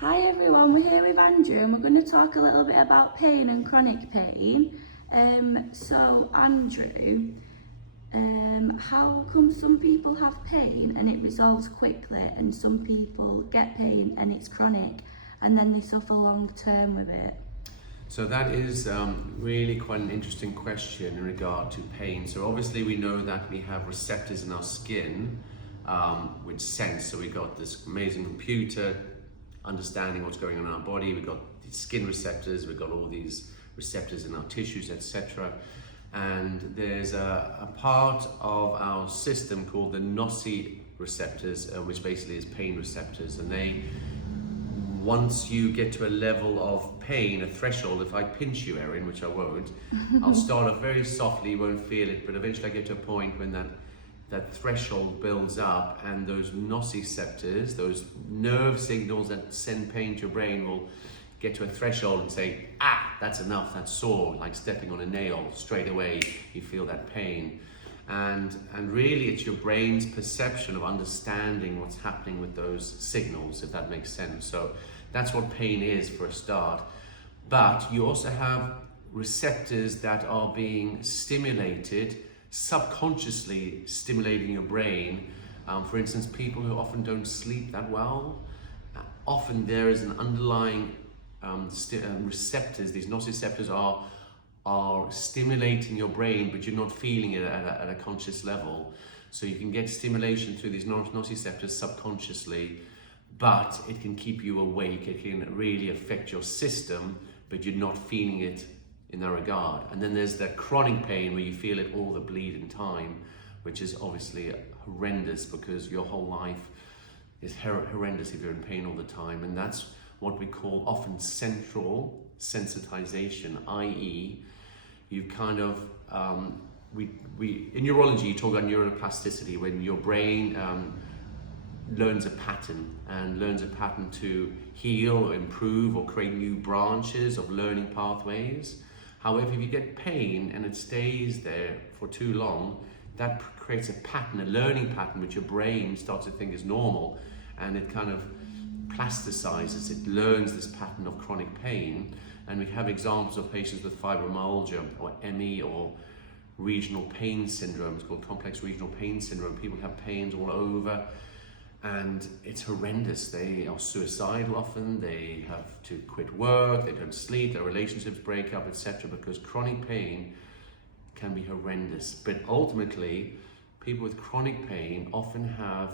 Hi everyone, we're here with Andrew and we're going to talk a little bit about pain and chronic pain. So Andrew, how come some people have pain and it resolves quickly and some people get pain and it's chronic and then they suffer long term with it? So that is really quite an interesting question in regard to pain. So obviously we know that we have receptors in our skin which sense. So we've got this amazing computer understanding what's going on in our body. We've got the skin receptors, we've got all these receptors in our tissues, etc. And there's a part of our system called the nociceptors, which basically is pain receptors. And they, once you get to a level of pain, a threshold, if I pinch you, Erin, which I won't, I'll start off very softly, you won't feel it, but eventually I get to a point when that threshold builds up and those nociceptors, those nerve signals that send pain to your brain, will get to a threshold and say, that's enough, that's sore, like stepping on a nail. Straight away you feel that pain. And really it's your brain's perception of understanding what's happening with those signals, if that makes sense. So that's what pain is for a start. But you also have receptors that are being stimulated, subconsciously stimulating your brain. For instance, people who often don't sleep that well, often there is an underlying receptors. These nociceptors are stimulating your brain, but you're not feeling it at a conscious level. So you can get stimulation through these nociceptors subconsciously, but it can keep you awake. It can really affect your system, but you're not feeling it in that regard. And then there's the chronic pain where you feel it all the bleeding time, which is obviously horrendous because your whole life is horrendous if you're in pain all the time. And that's what we call often central sensitization, i.e. you've kind of, in neurology you talk about neuroplasticity, when your brain learns a pattern to heal or improve or create new branches of learning pathways. However, if you get pain and it stays there for too long, that creates a pattern, a learning pattern, which your brain starts to think is normal, and it kind of plasticizes, it learns this pattern of chronic pain. And we have examples of patients with fibromyalgia or ME or regional pain syndrome. It's called complex regional pain syndrome. People have pains all over and it's horrendous. They are suicidal often, they have to quit work, they don't sleep, their relationships break up, etc. because chronic pain can be horrendous. But ultimately, people with chronic pain often have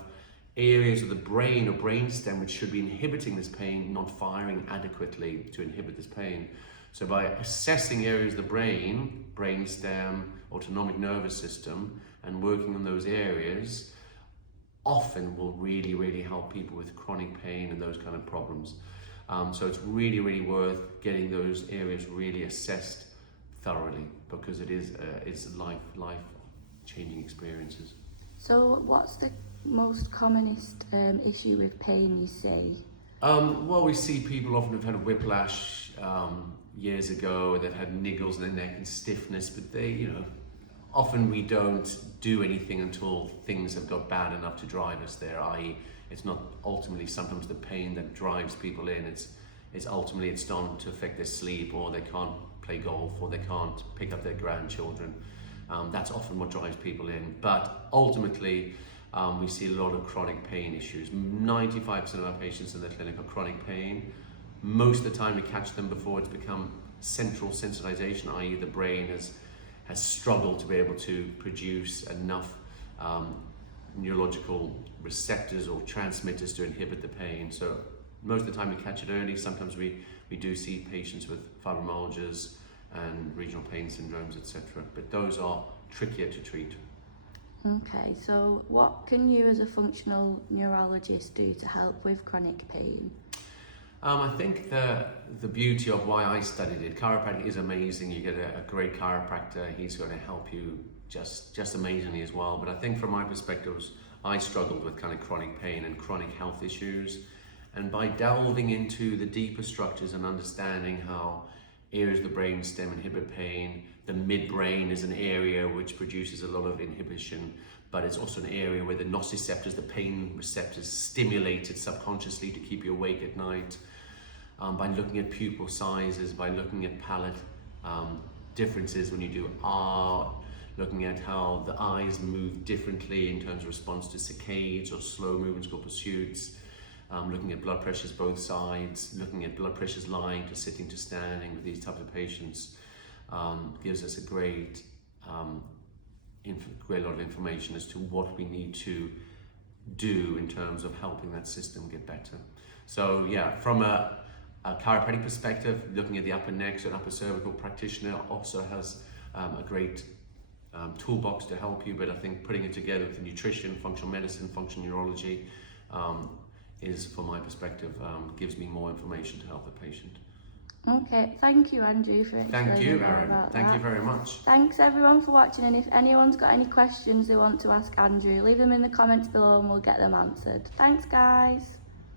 areas of the brain or brainstem which should be inhibiting this pain not firing adequately to inhibit this pain. So by assessing areas of the brain, brainstem, autonomic nervous system, and working on those areas, often will really help people with chronic pain and those kind of problems. So it's really worth getting those areas really assessed thoroughly, because it's life changing experiences. So what's the most commonest issue with pain you see? Well, we see people often have had whiplash years ago, they've had niggles in their neck and stiffness, but they, often we don't do anything until things have got bad enough to drive us there, i.e. it's not ultimately sometimes the pain that drives people in, it's ultimately it's starting to affect their sleep, or they can't play golf, or they can't pick up their grandchildren. That's often what drives people in. But ultimately, we see a lot of chronic pain issues. 95% of our patients in the clinic are chronic pain. Most of the time we catch them before it's become central sensitization, i.e. the brain has struggled to be able to produce enough neurological receptors or transmitters to inhibit the pain. So most of the time we catch it early. Sometimes we do see patients with fibromyalgias and regional pain syndromes, etc. But those are trickier to treat. Okay, so what can you as a functional neurologist do to help with chronic pain? I think the beauty of why I studied it, chiropractic is amazing. You get a great chiropractor, he's going to help you just amazingly as well. But I think from my perspective, I struggled with kind of chronic pain and chronic health issues. And by delving into the deeper structures and understanding how areas of the brain stem inhibit pain. The midbrain is an area which produces a lot of inhibition, but it's also an area where the nociceptors, the pain receptors, stimulated subconsciously to keep you awake at night. By looking at pupil sizes, by looking at palate differences when you do art, looking at how the eyes move differently in terms of response to saccades or slow movements called pursuits, looking at blood pressures both sides, looking at blood pressures lying to sitting to standing with these types of patients, gives us a great lot of information as to what we need to do in terms of helping that system get better. So yeah, from a chiropractic perspective, looking at the upper neck, so an upper cervical practitioner also has a great toolbox to help you, but I think putting it together with the nutrition, functional medicine, functional neurology is, from my perspective, gives me more information to help the patient. Okay, thank you, Andrew, for explaining Thank you, more Aaron. about Thank that. you very much. Thanks everyone for watching, and if anyone's got any questions they want to ask Andrew, leave them in the comments below and we'll get them answered. Thanks guys.